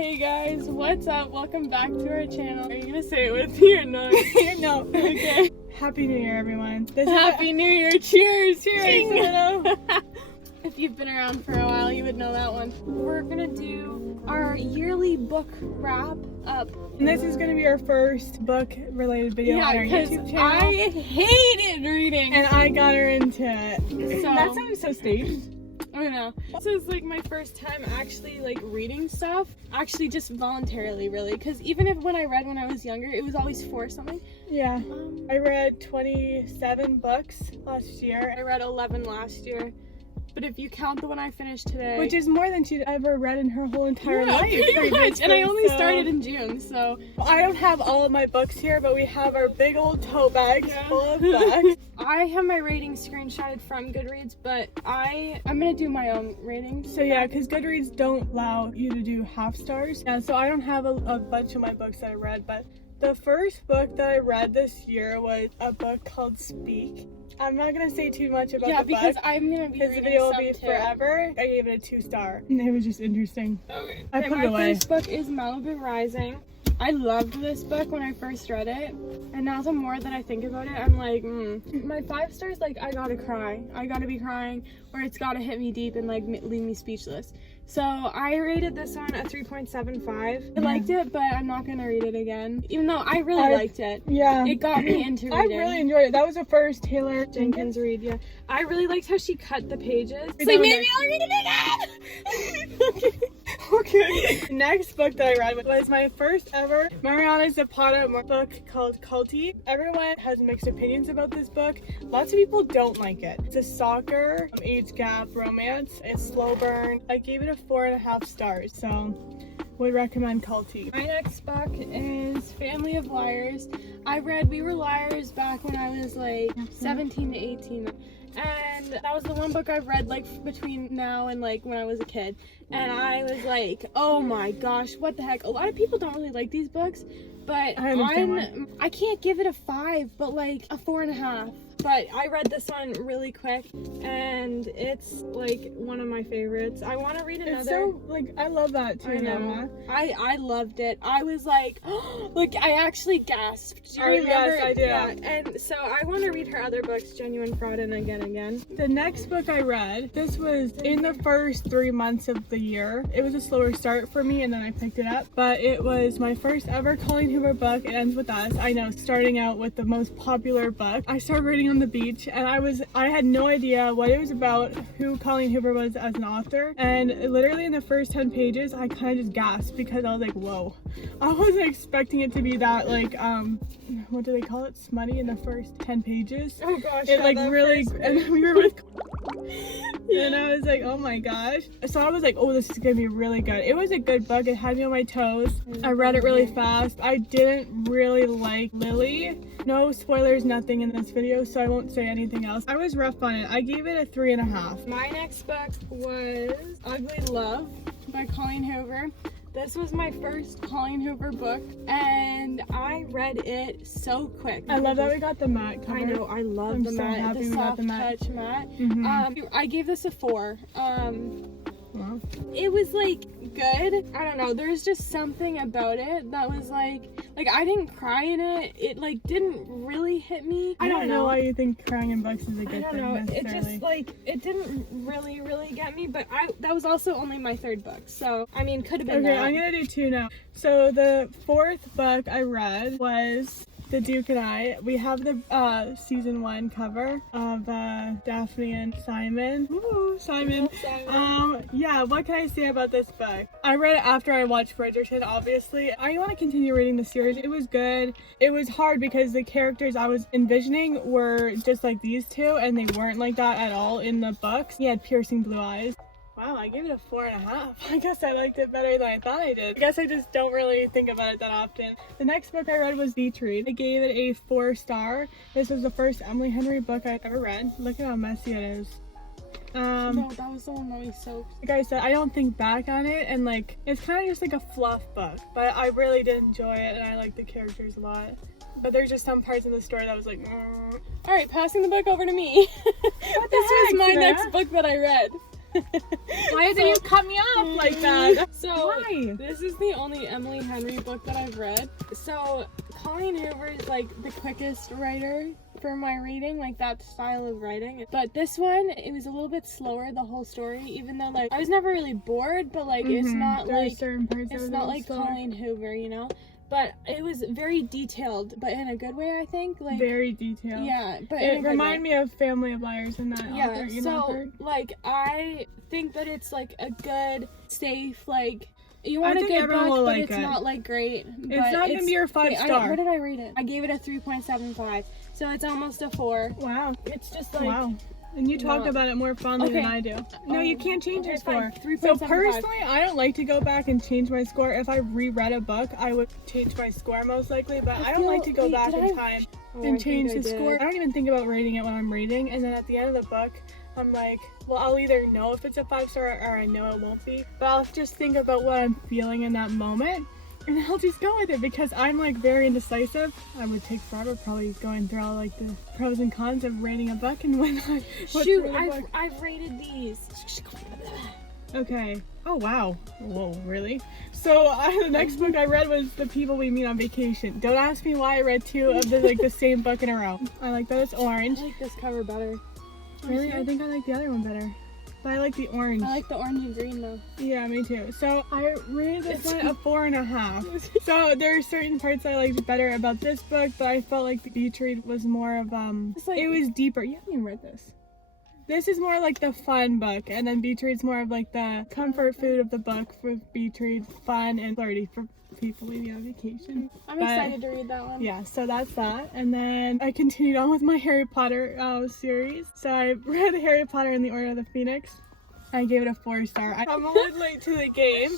Hey guys, what's up? Welcome back to our channel. Are you gonna say it with me or not? No. Okay. Happy New Year, everyone. Happy New Year! Cheers! Cheers! Ching. If you've been around for a while, you would know that one. We're gonna do our yearly book wrap up. And this is gonna be our first book-related video on our YouTube channel. I hated reading. And I got her into it. So, That sounds so staged. I know. This is like my first time actually like reading stuff. Actually just voluntarily, really. Because even if when I read when I was younger, it was always for something. Yeah. I read 27 books last year. I read 11 last year. But if you count the one I finished today, Which is more than she'd ever read in her whole entire life. pretty much. And I only started in June, so I don't have all of my books here, but we have our big old tote bags full of books. I have my ratings screenshotted from Goodreads, but I'm gonna do my own ratings. So yeah, because Goodreads don't allow you to do half stars. Yeah, so I don't have a bunch of my books that I read, but the first book that I read this year was a book called Speak. I'm not gonna say too much about the book. Because I'm gonna be reading the video will be too. forever. I gave it a 2-star. It was just interesting. Okay. I put it my away. first book is Malibu Rising. I loved this book when I first read it, and now the more that I think about it, I'm like, My 5 stars, like, I gotta cry. I gotta be crying, or it's gotta hit me deep and like leave me speechless. So I rated this one a 3.75. I liked it, but I'm not gonna read it again, even though I really liked it. Yeah. It got me into reading. I really enjoyed it. That was the first Taylor Jenkins read, yeah. I really liked how she cut the pages. It's like, maybe I'll read it again! Okay. The next book that I read was my first ever Mariana Zapata book called Culty. Everyone has mixed opinions about this book. Lots of people don't like it. It's a soccer, age gap romance. It's slow burn. I gave it a 4.5 stars, so would recommend Culty. My next book is Family of Liars. I read We Were Liars back when I was like 17 to 18. And that was the one book I've read like between now and like when I was a kid. And I was like, oh my gosh, what the heck. A lot of people don't really like these books, but I can't give it a 5, but like a 4.5. But I read this one really quick, and it's like one of my favorites. I want to read another. It's so, like, I love that too. I know. I loved it. I was like, like, I actually gasped. Do you remember? Yes, I do. Yeah. And so I want to read her other books, Genuine Fraud and Again. The next book I read, this was in the first 3 months of the year. It was a slower start for me, and then I picked it up. But it was my first ever Colleen Hoover book. It ends with us. I know, starting out with the most popular book. I started reading on the beach, and I had no idea what it was about, who Colleen Hoover was as an author, and literally in the first 10 pages I kind of just gasped because I was like, whoa. I wasn't expecting it to be that like what do they call it, smutty in the first 10 pages. Oh gosh, it like really, and we were with and I was like, oh my gosh. So I was like, oh, this is gonna be really good. It was a good book. It had me on my toes. I read it really fast. I didn't really like Lily. No spoilers, nothing in this video, so I won't say anything else. I was rough on it. I gave it a 3.5. My next book was Ugly Love by Colleen Hoover. This was my first Colleen Hoover book, and I read it so quick. I love that we got the matte cover. I know, I love the matte, the soft touch matte. I gave this a 4. Wow. It was like good. I don't know, there's just something about it that was like I didn't cry in it. It like didn't really hit me. I don't know why you think crying in books is a good thing. I don't know. Necessarily. It just like it didn't really get me, but that was also only my 3rd book. So I mean, could have been Okay, that. I'm gonna do 2 now. So the 4th book I read was The Duke and I. We have the season 1 cover of Daphne and Simon. Woo, Simon. Yeah, what can I say about this book? I read it after I watched Bridgerton, obviously. I want to continue reading the series. It was good. It was hard because the characters I was envisioning were just like these two, and they weren't like that at all in the books. He had piercing blue eyes. Wow, I gave it a 4.5. I guess I liked it better than I thought I did. I guess I just don't really think about it that often. The next book I read was Beach Read. I gave it a 4-star. This was the first Emily Henry book I've ever read. Look at how messy it is. No, that was the one that we soaked. Like I said, I don't think back on it, and like it's kind of just like a fluff book, but I really did enjoy it, and I like the characters a lot. But there's just some parts in the story that was like, All right, passing the book over to me. This was my next book that I read. Why did you cut me off like that? So Why? this is the only Emily Henry book that I've read. So Colleen Hoover is like the quickest writer for my reading, like that style of writing. But this one, it was a little bit slower, the whole story, even though like I was never really bored, but like it's not There's like certain parts that it's were not really like slower. Colleen Hoover, you know. But it was very detailed, but in a good way, I think. Like Very detailed. yeah, but It reminded me of Family of Liars and that yeah, author. You so like I think that it's like a good, safe, like you want a think good everyone book, will but like it's it. not like great. It's not gonna be your 5-star. What did I rate it? I gave it a 3.75, so it's almost a 4. Wow. It's just like Wow. And you talk not- about it more fondly than Okay. I do. No, you can't change your okay, score. fine. So 3.75. personally, I don't like to go back and change my score. If I reread a book, I would change my score most likely, but I don't like to go wait, back did in I- time Oh, I and think change I the did. score. I don't even think about rating it when I'm reading, and then at the end of the book, I'm like, well, I'll either know if it's a 5-star or I know it won't be, but I'll just think about what I'm feeling in that moment. And I'll just go with it because I'm like very indecisive. I would take forever probably going through all like the pros and cons of rating a book and whatnot. Shoot, I've rated these. Okay. Oh wow. Whoa, really? So the next book I read was The People We Meet on Vacation. Don't ask me why I read 2 of the same book in a row. I like that it's orange. I like this cover better. Really? I think I like the other one better. But I like the orange. I like the orange and green though. Yeah, me too. So I rated this one a 4.5. So there are certain parts I liked better about this book, but I felt like the beach read was more of It's like- it was deeper. You haven't even read this. This is more like the fun book, and then beach read's more of like the comfort food of the book for beach read, fun and flirty for people maybe on vacation. I'm But- excited to read that one. Yeah, so that's that. And then I continued on with my Harry Potter series. So I read Harry Potter and the Order of the Phoenix. I gave it a 4-star. I'm a little late to the game,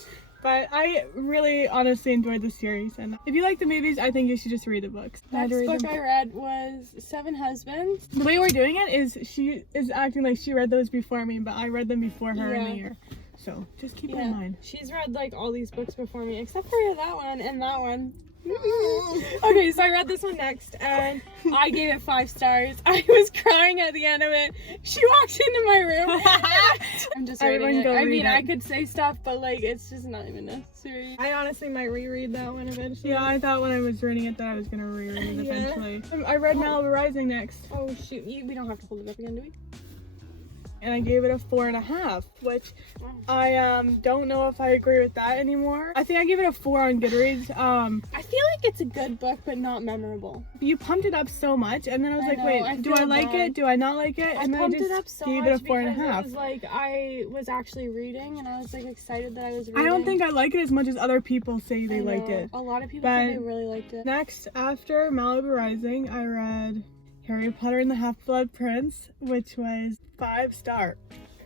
but I really honestly enjoyed the series. And if you like the movies, I think you should just read the books. I had to Next read book them. I read was Seven Husbands. The way we're doing it is she is acting like she read those before me, but I read them before her in Yeah. the year. So just keep it in mind. She's read like all these books before me, except for that one and that one. Okay, so I read this one next, and I gave it 5 stars. I was crying at the end of it. She walks into my room. I'm just Everyone reading it. go I read mean, it. I could say stuff, but like it's just not even necessary. I honestly might reread that one eventually. Yeah, I thought when I was reading it that I was gonna reread it Yeah. eventually. I read Malibu Rising next, Oh shoot, we don't have to hold it up again, do we? and I gave it a 4.5, which I don't know if I agree with that anymore. I think I gave it a 4 on Goodreads. I feel like it's a good book, but not memorable. You pumped it up so much, and then I was I like, know, wait, I do I feel like bad. it? Do I not like it? I And then pumped I just it up so gave much it a 4.5. because it was like I was actually reading, and I was like excited that I was reading. I don't think I like it as much as other people say they I liked know. it. A lot of people But- said they really liked it. Next, after Malibu Rising, I read Harry Potter and the Half-Blood Prince, which was 5-star.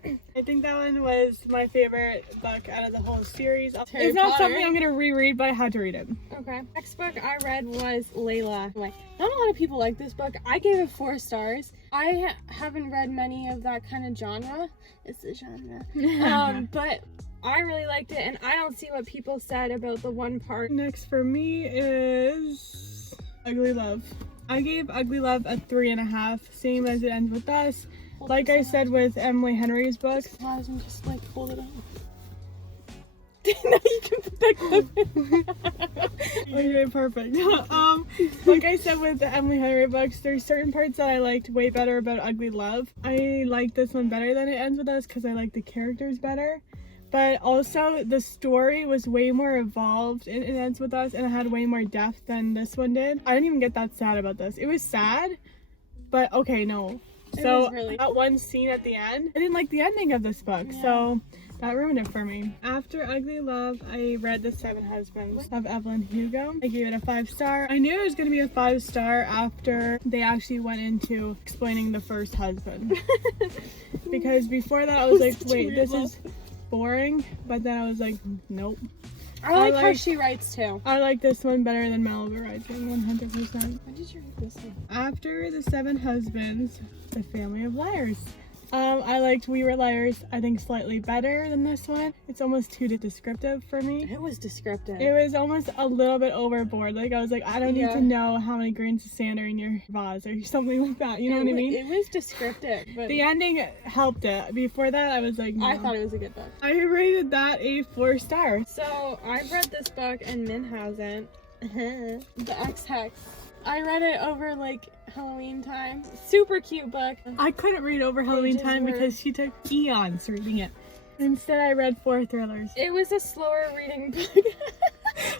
I think that one was my favorite book out of the whole series. Harry It's not Potter. something I'm gonna reread, but I had to read it. Okay. Next book I read was Layla. Like, not a lot of people like this book. I gave it 4 stars. I haven't read many of that kind of genre. It's the genre. But I really liked it, and I don't see what people said about the one part. Next for me is Ugly Love. I gave Ugly Love a 3.5, same as It Ends With Us. Like I said with Emily Henry's books. Pause and just like hold it up. Now you can put that clip in. Okay, perfect. Like I said with the Emily Henry books, there's certain parts that I liked way better about Ugly Love. I like this one better than It Ends With Us because I like the characters better. But also the story was way more evolved in It Ends With Us, and it had way more depth than this one did. I didn't even get that sad about this. It was sad, but okay, no. So was really that one scene at the end, I didn't like the ending of this book, so that ruined it for me. After Ugly Love, I read The Seven Husbands of Evelyn Hugo. I gave it a 5-star. I knew it was going to be a 5-star after they actually went into explaining the first husband. Because before that I was like, Such a wait, weird this love. is boring. But then I was like, nope. I like how like- she writes too. I like this one better than Malibu Rising, 100%. When did you read this one? After The Seven Husbands, The Family of Liars. I liked We Were Liars, I think, slightly better than this one. It's almost too descriptive for me. It was descriptive. It was almost a little bit overboard. Like, I was like, I don't need to know how many grains of sand are in your vase or something like that. You know what I mean? It was descriptive. But the ending helped it. Before that, I was like, no. I thought it was a good book. I rated that a 4 stars. So, I've read this book and Min hasn't. The X-Hex. I read it over like Halloween time. Super cute book. I couldn't read over Halloween time because she took eons reading it. Instead, I read 4 thrillers. It was a slower reading book.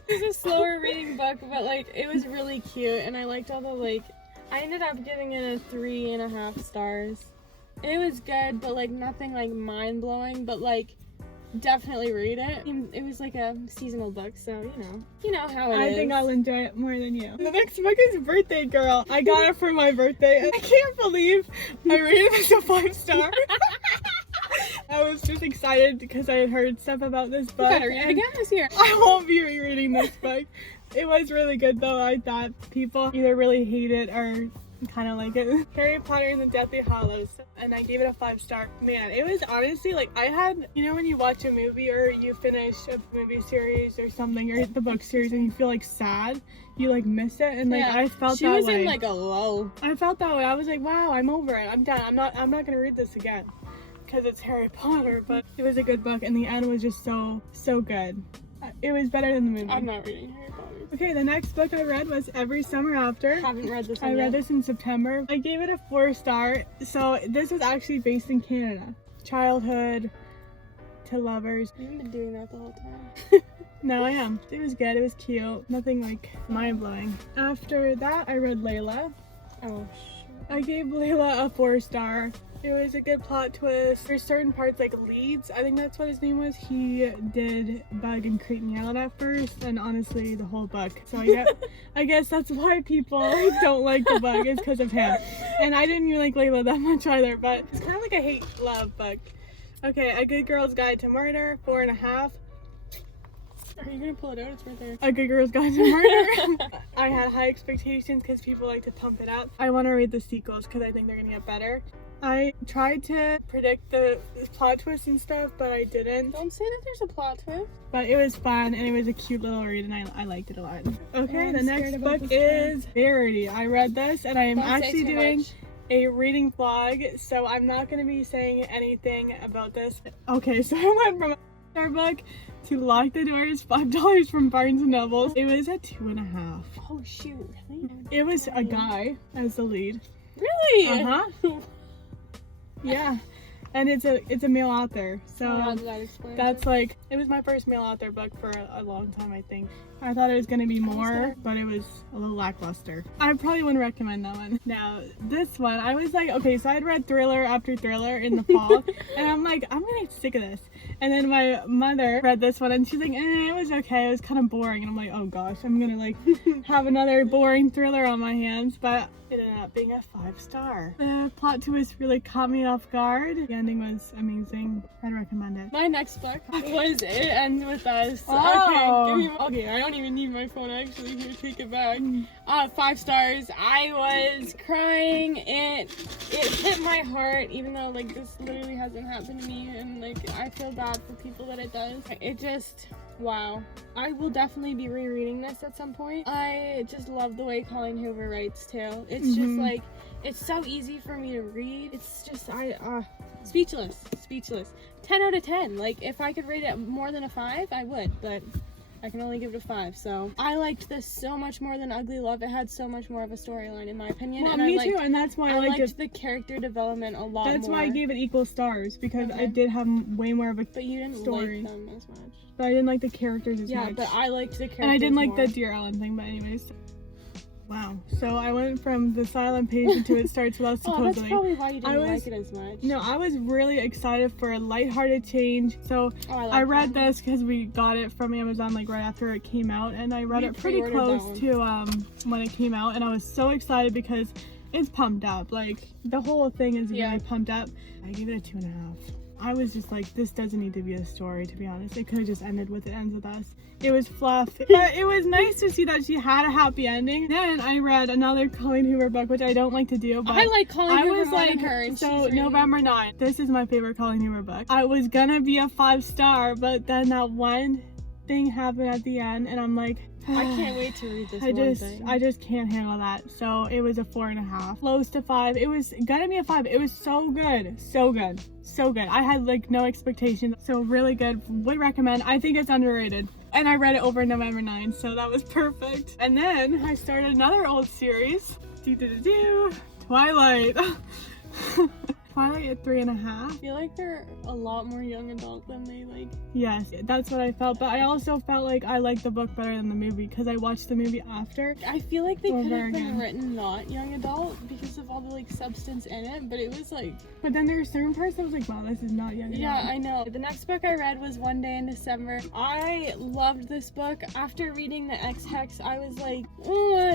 It was a slower reading book, but like it was really cute, and I liked all the like. I ended up giving it a 3.5 stars. It was good, but like nothing like mind blowing. But like definitely read it. It was like a seasonal book, so you know how it is. I think I'll enjoy it more than you. The next book is Birthday Girl. I got it for my birthday, and I can't believe I rated this a 5 star. I was just excited because I had heard stuff about this book. You gotta read it again this year. I won't be rereading this book. It was really good though. I thought people either really hate it or kind of like it. Harry Potter and the Deathly Hallows, and I gave it a 5 star. Man, it was honestly like I had, you know, when you watch a movie or you finish a movie series or something or the book series and you feel like sad, you like miss it, and like I felt that way. She was in like a lull. I felt that way. I was like, wow, I'm over it. I'm done. I'm not gonna read this again because it's Harry Potter. But it was a good book, and the end was just so good. It was better than the movie. I'm not reading Harry Potter. Okay, the next book I read was Every Summer After. Haven't read this one I read yet. this in September. I gave it a 4 star. So this was actually based in Canada. Childhood to lovers. You've been doing that the whole time. No, I am. It was good. It was cute. Nothing like mind-blowing. After that, I read Layla. Oh, I gave Layla a 4 star. It was a good plot twist. There's certain parts like Leeds, I think that's what his name was. He did bug and creep me out at first, and honestly the whole book. So I guess that's why people don't like the book, is because of him. And I didn't even like Layla that much either, but it's kind of like a hate-love book. Okay, A Good Girl's Guide to Murder, 4.5. Are you gonna pull it out? It's right there. A Good Girl's Guide to Murder. I had high expectations because people like to pump it up. I want to read the sequels because I think they're gonna get better. I tried to predict the plot twists and stuff, but I didn't. Don't say that there's a plot twist. But it was fun, and it was a cute little read, and I liked it a lot. Okay, the next book this is Verity. I read this, and I am actually doing a reading vlog, so I'm not going to be saying anything about this. Okay, so I went from our book to Lock the Doors, $5 from Barnes & Noble. It was a 2.5. Oh shoot, really? It was a guy as the lead. Really? Uh-huh. Yeah, and it's a male author, so how did that explain that's like, it was my first male author book for a long time. I think I thought it was going to be more, but it was a little lackluster. I probably wouldn't recommend that one. Now this one, I was like, okay, so I'd read thriller after thriller in the fall, and I'm like, I'm gonna get sick of this. And then my mother read this one, and she's like, it was okay, it was kind of boring. And I'm like, oh gosh, I'm gonna like have another boring thriller on my hands. But it ended up being a 5 star. The plot twist really caught me off guard. The ending was amazing. I'd recommend it. My next book was It Ends With Us. Oh. Okay, I don't even need my phone actually. Here, take it back. 5 stars. I was crying. It hit my heart, even though like this literally hasn't happened to me, and like I feel bad for people that it does. It just, wow. I will definitely be rereading this at some point. I just love the way Colleen Hoover writes too. It's just like, it's so easy for me to read. It's just, speechless. 10 out of 10. Like, if I could rate it more than a 5, I would, but I can only give it a 5. So I liked this so much more than Ugly Love. It had so much more of a storyline, in my opinion. Well, and me too, and that's why I liked the character development a lot more. That's why I gave it equal stars, because I did have way more of a But you didn't story. like them as much. But I didn't like the characters as much. Yeah, but I liked the characters and I didn't like more. the Dear Ellen thing, but anyways. Wow. So I went from the silent page into It Starts With Us, supposedly. That's probably why you didn't like it as much. No, I was really excited for a lighthearted change. So I read this because we got it from Amazon like right after it came out, and I read it pretty close to when it came out, and I was so excited because it's pumped up. Like the whole thing is really pumped up. I gave it a 2.5. I was just like, this doesn't need to be a story, to be honest. It could have just ended with It Ends With Us. It was fluff, but it was nice to see that she had a happy ending. Then I read another Colleen Hoover book, which I don't like to do, but I like Colleen Hoover was more like, than her. And so she's November 9th, this is my favorite Colleen Hoover book. I was gonna be a 5-star, but then that one thing happened at the end, and I'm like, I can't wait to read this one thing. I just can't handle that. So it was a 4.5, close to 5. It was gonna be a 5. It was so good, so good, so good. I had like no expectations, so really good. Would recommend. I think it's underrated. And I read it over November 9th, so that was perfect. And then I started another old series. Twilight. Twilight at 3.5. I feel like they're a lot more young adult than they like. Yes, that's what I felt, but I also felt like I liked the book better than the movie because I watched the movie after. I feel like they could have been again. written not young adult because of all the like substance in it, but it was like, But then there were certain parts that was like, wow, this is not young adult. yeah, I know. The next book I read was One Day in December. I loved this book. After reading the X-Hex, I was like,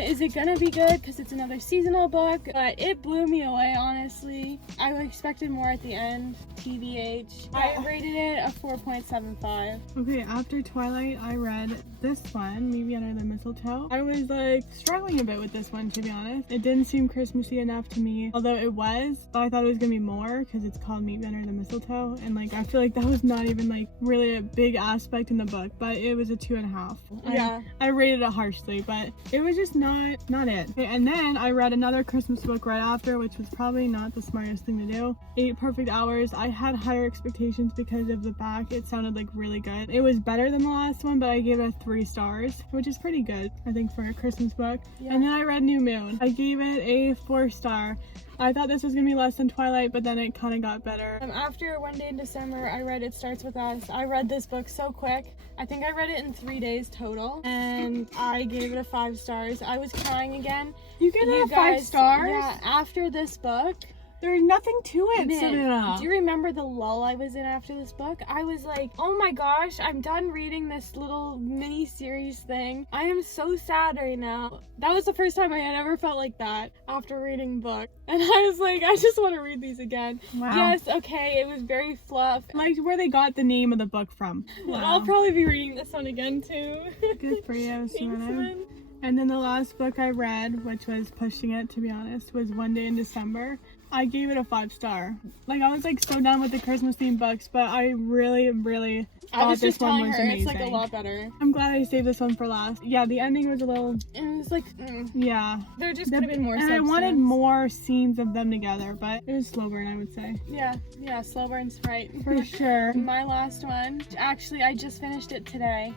is it gonna be good? Because it's another seasonal book, but it blew me away, honestly. I expected more at the end, TBH. I rated it a 4.75. Okay, after Twilight, I read this one, Maybe Under the Mistletoe. I was like struggling a bit with this one, to be honest. It didn't seem Christmassy enough to me, although it was, but I thought it was gonna be more because it's called Maybe Under the Mistletoe, and like I feel like that was not even like really a big aspect in the book, but it was a 2.5. Yeah. I rated it harshly, but it was just not it. Okay, and then I read another Christmas book right after, which was probably not the smartest thing to do. 8 Perfect Hours. I had higher expectations because of the back. It sounded like really good. It was better than the last one, but I gave it 3 stars, which is pretty good, I think, for a Christmas book. Yeah. And then I read New Moon. I gave it a 4-star. I thought this was gonna be less than Twilight, but then it kind of got better. After One Day in December, I read It Starts With Us. I read this book so quick. I think I read it in 3 days total, and I gave it a 5 stars. I was crying again. You gave it a 5 guys, stars? Yeah, after this book, There's nothing to it, man, Savannah. do you remember the lull I was in after this book? I was like, oh my gosh, I'm done reading this little mini series thing. I am so sad right now. That was the first time I had ever felt like that after reading a book. And I was like, I just want to read these again. Wow. Yes, okay, it was very fluff. I liked where they got the name of the book from. Well, I'll probably be reading this one again too. Good for you, Thanks, Savannah. man. And then the last book I read, which was pushing it to be honest, was One Day in December. I gave it a 5-star. Like, I was like so done with the Christmas themed books, but I really I thought was this just one telling was her amazing. it's like a lot better. I'm glad I saved this one for last. Yeah, the ending was a little, And it was like, yeah. there just could have been more And substance. I wanted more scenes of them together, but it was slow burn, I would say. Yeah, slow burn's right. For sure. My last one, actually, I just finished it today.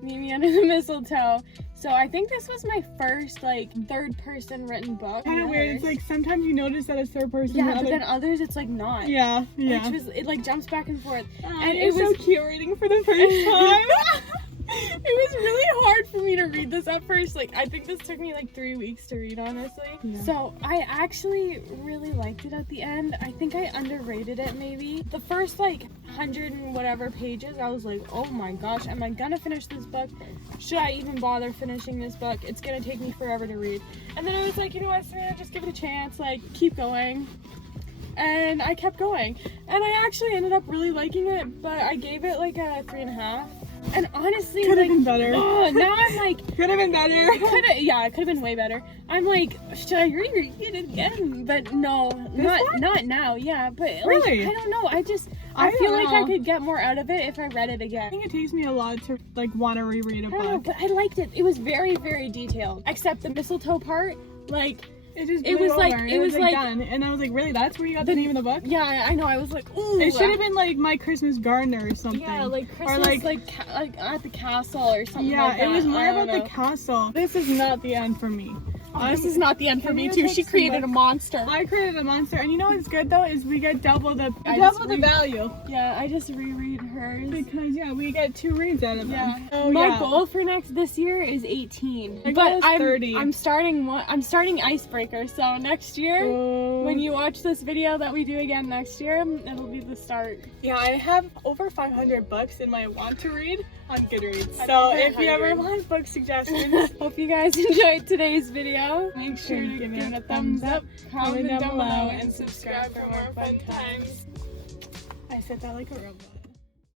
Meet Me Under the Mistletoe. So I think this was my first like third person written book. Kind of weird. It's like sometimes you notice that it's third person. yeah, and but other... then others it's like not. Yeah. Which was, it like jumps back and forth. And it was so cute reading for the first time. It was really hard for me to read this at first. Like, I think this took me like 3 weeks to read, honestly. Yeah. So I actually really liked it at the end. I think I underrated it maybe. The first like 100 and whatever pages, I was like, oh my gosh, am I gonna finish this book? Should I even bother finishing this book? It's gonna take me forever to read. And then I was like, you know what, Savannah, just give it a chance, like keep going. And I kept going. And I actually ended up really liking it, but I gave it like a 3.5. And honestly, could have like, been better. Now I'm like, Could have been better. it could have been way better. I'm like, should I reread it again? But no, not now. Yeah, but like, Really? I don't know. I I feel don't like I know. could get more out of it if I read it I again. think it takes me a lot to like want to reread a I don't know, book. but I liked it. It was very, very detailed. Except the mistletoe part, like, It just it blew was like- over. it was like- done, and I was like, really? That's where you got the name of the book? yeah, I know. I was like, ooh. It should have been like My Christmas Gardener or something. Yeah, like Christmas, or like at the castle or something yeah, like that. it was more I don't about know. the castle. This is not the end for me. This is not the end for Can me you too. take She some created a books? monster. I created a monster, and you know what's good though is we get double the I value Yeah, I just reread hers. because we get 2 reads out of them. Yeah. Oh, My yeah. goal for this year is 18. My goal But is I'm 30. I'm starting Icebreaker. So next year, Oh. when you watch this video that we do again next year, it'll be the start. Yeah, I have over 500 books in my want to read on Goodreads. I So think if you ever 100. want book suggestions, Hope you guys enjoyed today's video. Make sure to Give give it it a thumbs up, comment down down below, below, and and subscribe for more fun times. I said that like a robot.